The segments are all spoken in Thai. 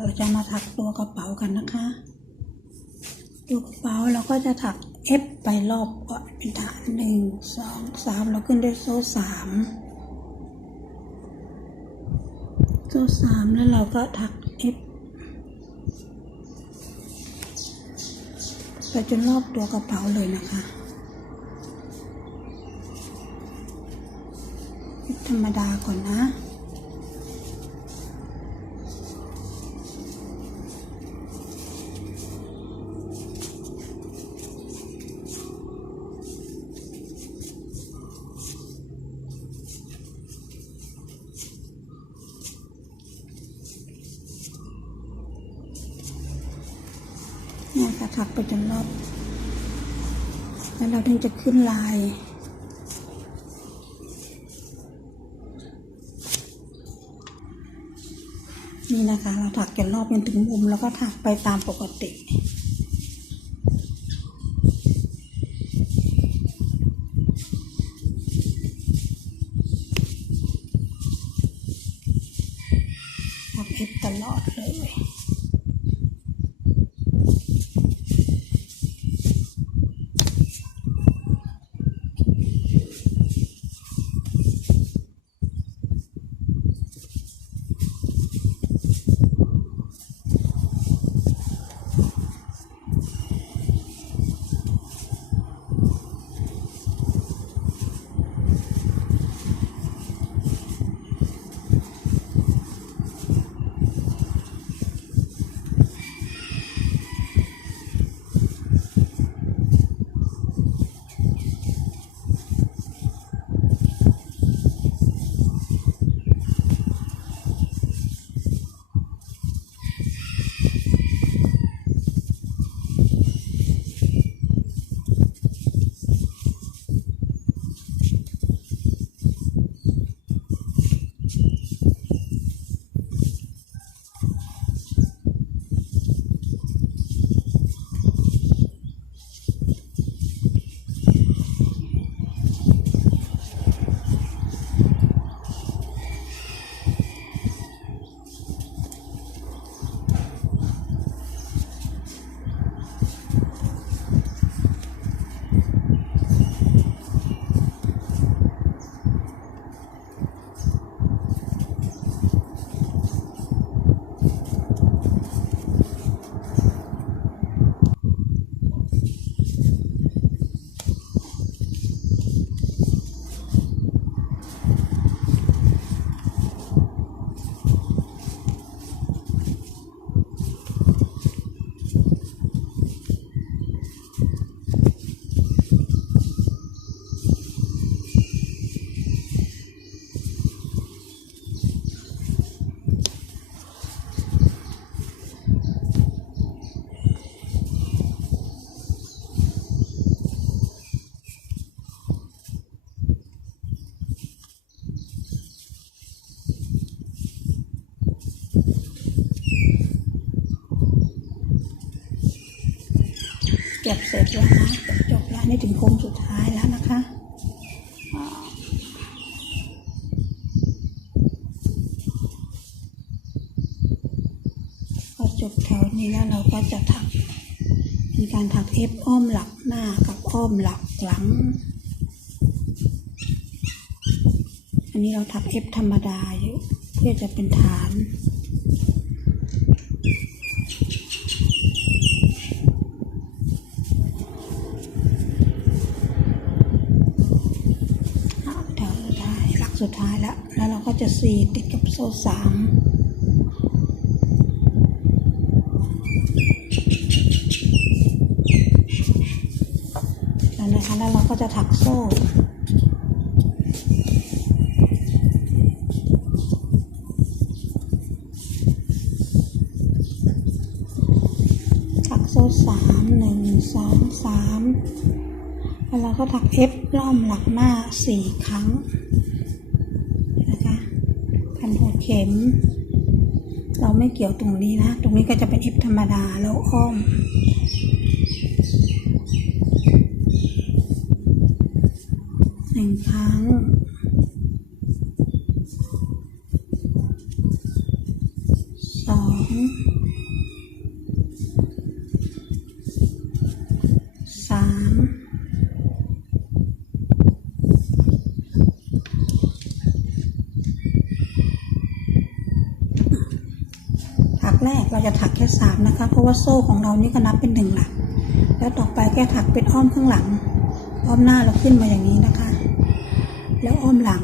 เราจะมาถักตัวกระเป๋ากันนะคะ ตัวกระเป๋าเราก็จะถัก F ไปรอบก่อนเป็นฐานหนึ่งสองสามเราขึ้นด้วยโซ่สามโซ่สามแล้วเราก็ถัก F ไปจนรอบตัวกระเป๋าเลยนะคะธรรมดาก่อนนะ ถักไปจนรอบ แล้วเราถึงจะขึ้นลายนี่นะคะ เราถักจนรอบจนถึงมุมแล้วก็ถักไปตามปกติ เก็บเสร็จแล้วนะเก็บจบแล้วนี่ถึงโค้งสุดท้ายแล้วนะคะพอจบแถวนี้แล้วเราก็จะถักมีการถักเอฟอ้อมหลักหน้ากับอ้อมหลักหลัง อันนี้เราถักเอฟธรรมดาอยู่เพื่อจะเป็นฐาน อะแถวสุดท้ายหลัก สุดท้ายแล้ว แล้วเราก็จะสีติดกับโซ่สามแล้วนะคะ แล้วเราก็จะถักโซ่ถักโซ่สามหนึ่งสองสามแล้วเราก็ถักเอฟล้อมหลักหน้าสี่ครั้งนะคะพันหัวเข็ม เราไม่เกี่ยวตรงนี้นะ ตรงนี้ก็จะเป็นเอฟธรรมดาแล้วอ้อม หนึ่งครั้งสอง ราะว่าโซ่ของเรานี่ก็นับเป็นหนึ่งหลัก แล้วต่อไปแค่ถักเป็นอ้อมข้างหลัง อ้อมหน้าเราขึ้นมาอย่างนี้นะคะ แล้วอ้อมหลัง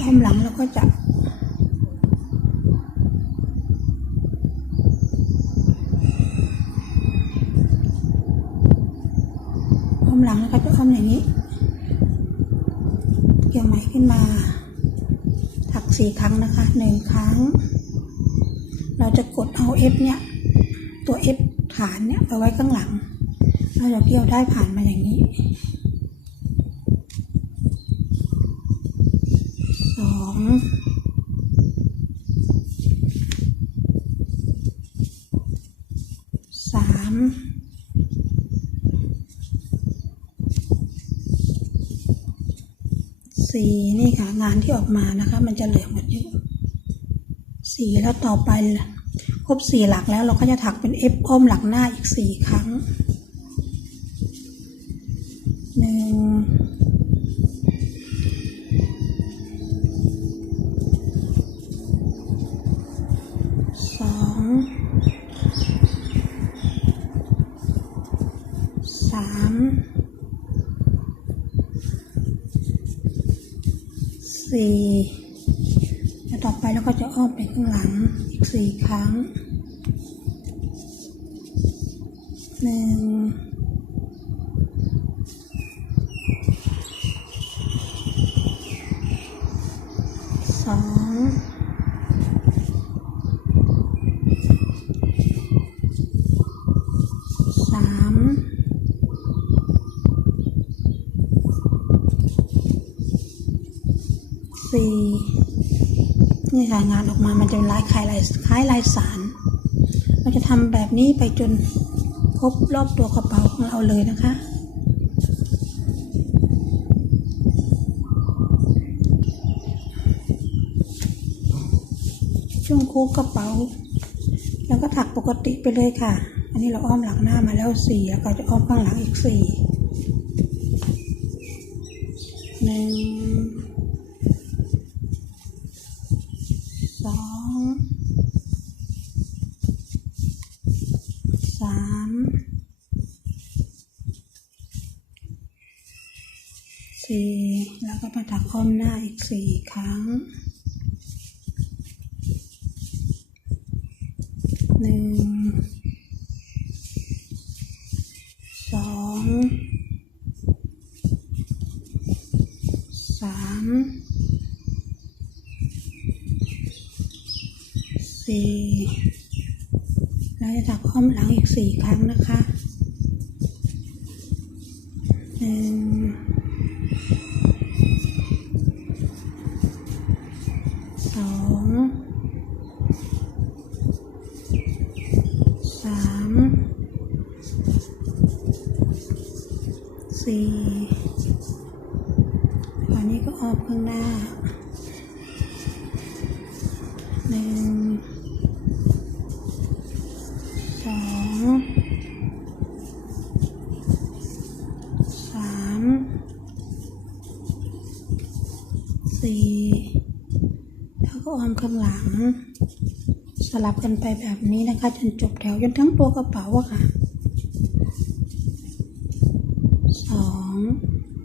อ้อมหลังเราก็จะ อ้อมหลังแล้วก็จะอ้อมอย่างนี้ เกี่ยวไหมขึ้นมา ถักสี่ครั้งนะคะหนึ่งครั้ง เราจะกดเอา F เนี่ยตัว F ฐานเนี่ยไปไว้ข้างหลังเราจะเกี่ยวได้ผ่านมาอย่างนี้สองสามสี่นี่ค่ะ งานที่ออกมานะคะ มันจะเหลือหมดอยู่ สี่แล้วต่อไปครบสี่หลักแล้วเราก็จะถักเป็น F อ้อมหลักหน้าอีกสี่ครั้งหนึ่ง นี่ค่ะงานออกมา มันจะเป็นลายคล้ายลายคล้ายลายสาร เราจะทำแบบนี้ไปจนครบรอบตัวกระเป๋าของเราเลยนะคะ ช่วงโค้งกระเป๋า แล้วก็ถักปกติไปเลยค่ะ อันนี้เราอ้อมหลังหน้ามาแล้วสี่แล้วก็จะอ้อมข้างหลังอีกสี่หนึ่ง สอง สาม สี่ แล้วก็มาถักอ้อมหน้าอีกสี่ครั้งหนึ่งสองสามสี่เราจะถักอ้อมหลังอีกสี่ครั้งนะคะ สี่คราวนี้ก็ออกข้างหน้าหนึ่งสองสามสี่แล้วก็ออมข้างหลัง สลับกันไปแบบนี้นะคะ จนจบแถวจนทั้งตัวกระเป๋าอะค่ะ ส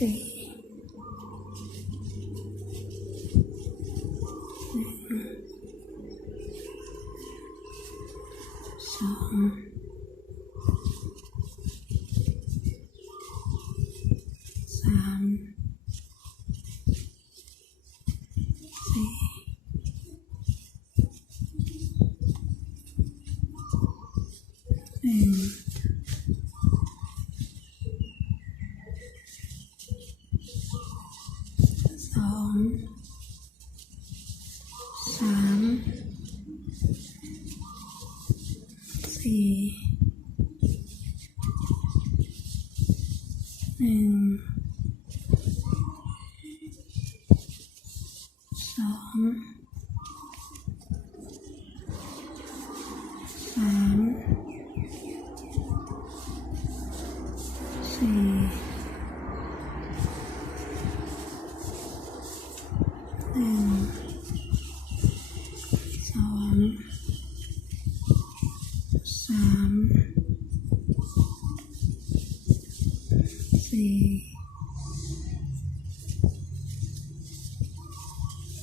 สี่ สี่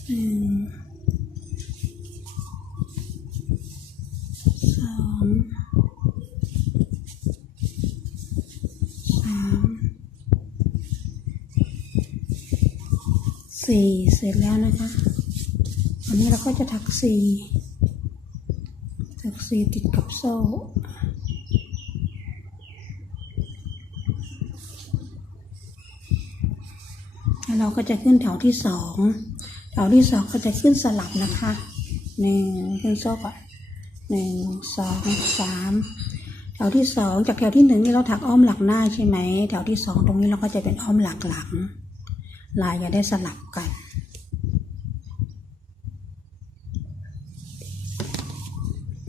สองสามสี่เสร็จแล้วนะคะอันนี้เราก็จะถักสี่ถักสี่ติดกับโซ่แล้วเราก็จะขึ้นแถวที่สอง แถวที่สองก็จะขึ้นสลับนะคะหนึ่งขึ้นโซ่ก่อนหนึ่งสองสามแถวที่สองจากแถวที่หนึ่งนี่เราถักอ้อมหลักหน้าใช่ไหมแถวที่สองตรงนี้เราก็จะเป็นอ้อมหลักหลัง ลายจะได้สลับกัน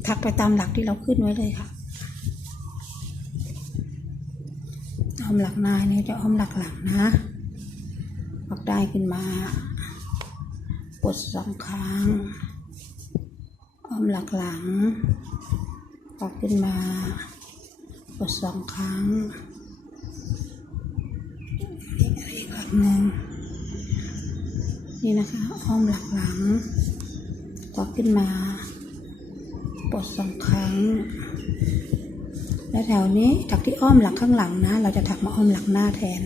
ถักไปตามหลักที่เราขึ้นไว้เลยค่ะ อ้อมหลักหน้าเนี่ยจะอ้อมหลักหลังนะปักได้ขึ้นมา ปลดสองครั้งอ้อมหลักหลังปักขึ้นมาปลดสองครั้งอีกอีกครั้งหนึ่งนี่นะคะ อ้อมหลักหลังปักขึ้นมาปลดสองครั้ง แล้วแถวนี้จากที่อ้อมหลังข้างหลังนะ เราจะถักมาอ้อมหลังหน้าแทน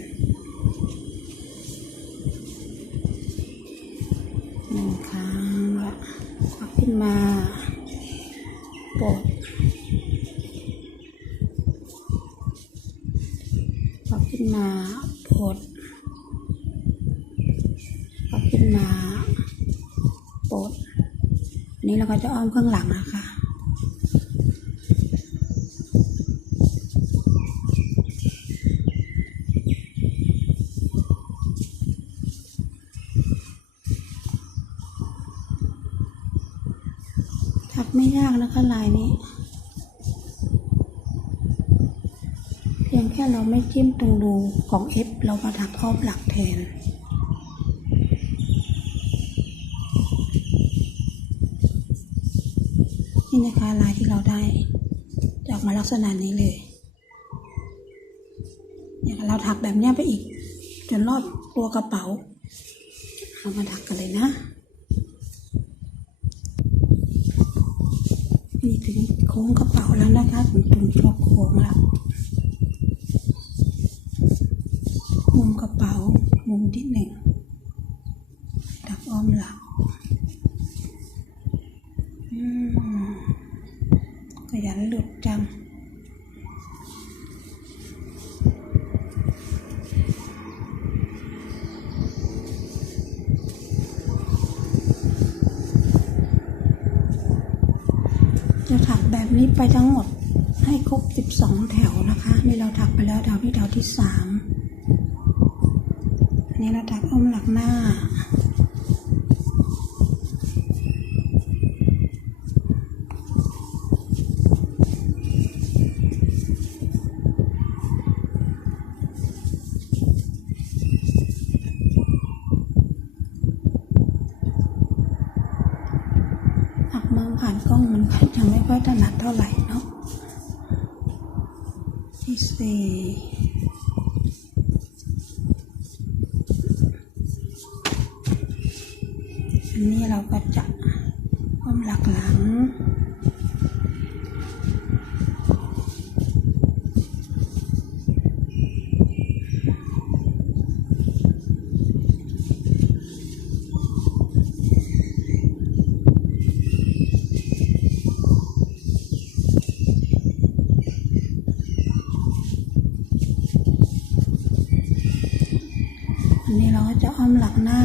ขึ้นมาปลดควักขึ้นมาปลดควักขึ้นมาปลดอันนี้เราก็จะอ้อมเครื่องหลังนะคะ ถักไม่ยากนะคะลายนี้ เพี ยงแค่เราไม่จิ้มตรงรูของ F เรามาถักอ้อมหลักแทน นี่นะคะลายที่เราได้จะออกมาลักษณะนี้เลยเนี่ยเราถักแบบนี้ไปอีก จนรอบตัวกระเป๋า เรามาถักกันเลยนะ นี่ถึงโค้งกระเป๋าแล้วนะคะถึงตรงช่วงโค้งแล้วมุมกระเป๋า มุมที่หนึ่งถักอ้อมหลังอืมขยันหลุดจัง จะถักแบบนี้ไปทั้งหมดให้ครบ 12 แถวนะคะ นี่เราถักไปแล้วแถวที่แถวที่ 3 อันราถักอ้อมหลักหน้าหักมองผ่านกล้องมันก็ยังไม่ค่อยถนัดเท่าไหร่เนาะที่สี่ หลับหน้า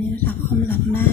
นี้นะคะความหลับหน้า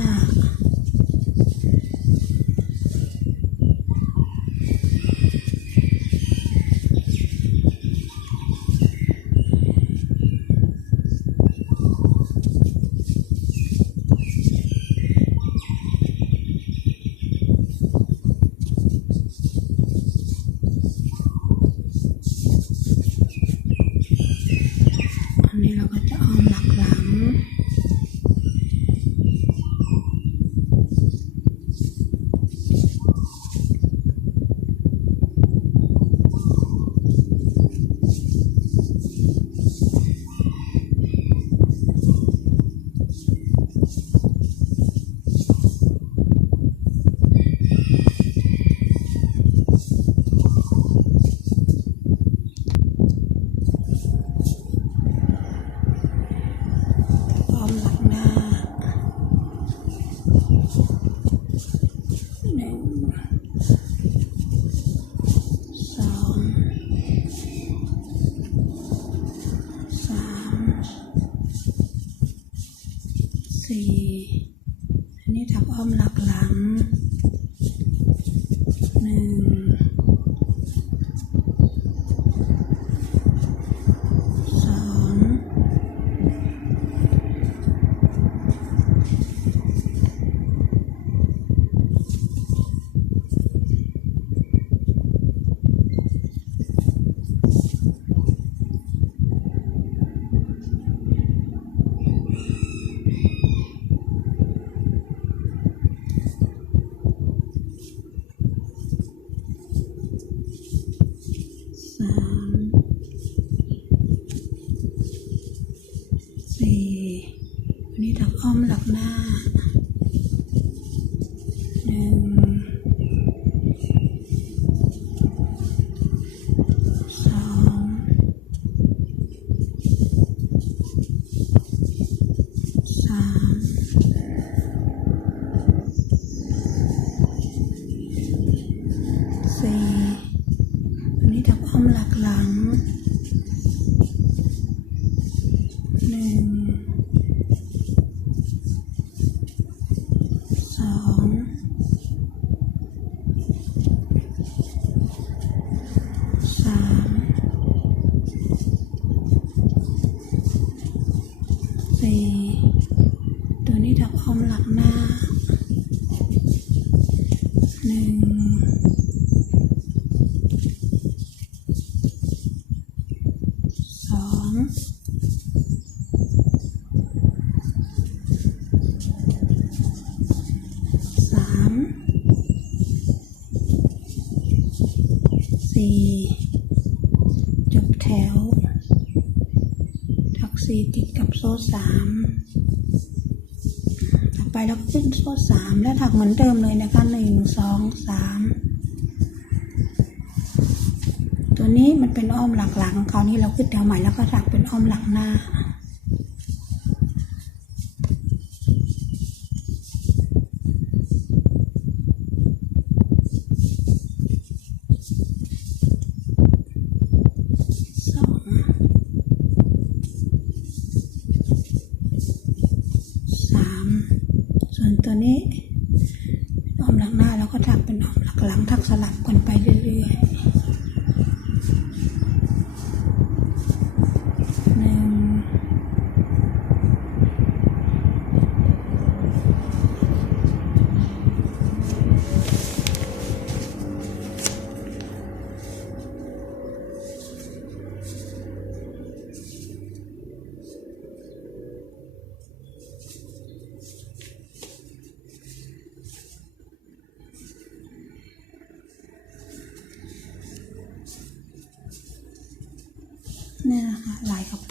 สามถัดไปเราก็ขึ้นโซ่สามและถักเหมือนเดิมเลยนะคะหนึ่งสองสามตัวนี้มันเป็นอ้อมหลักหลังคราวนี้เราขึ้นแถวใหม่แล้วก็ถักเป็นอ้อมหลักหน้า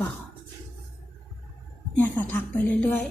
เปล่า เนี่ยค่ะถักไปเรื่อย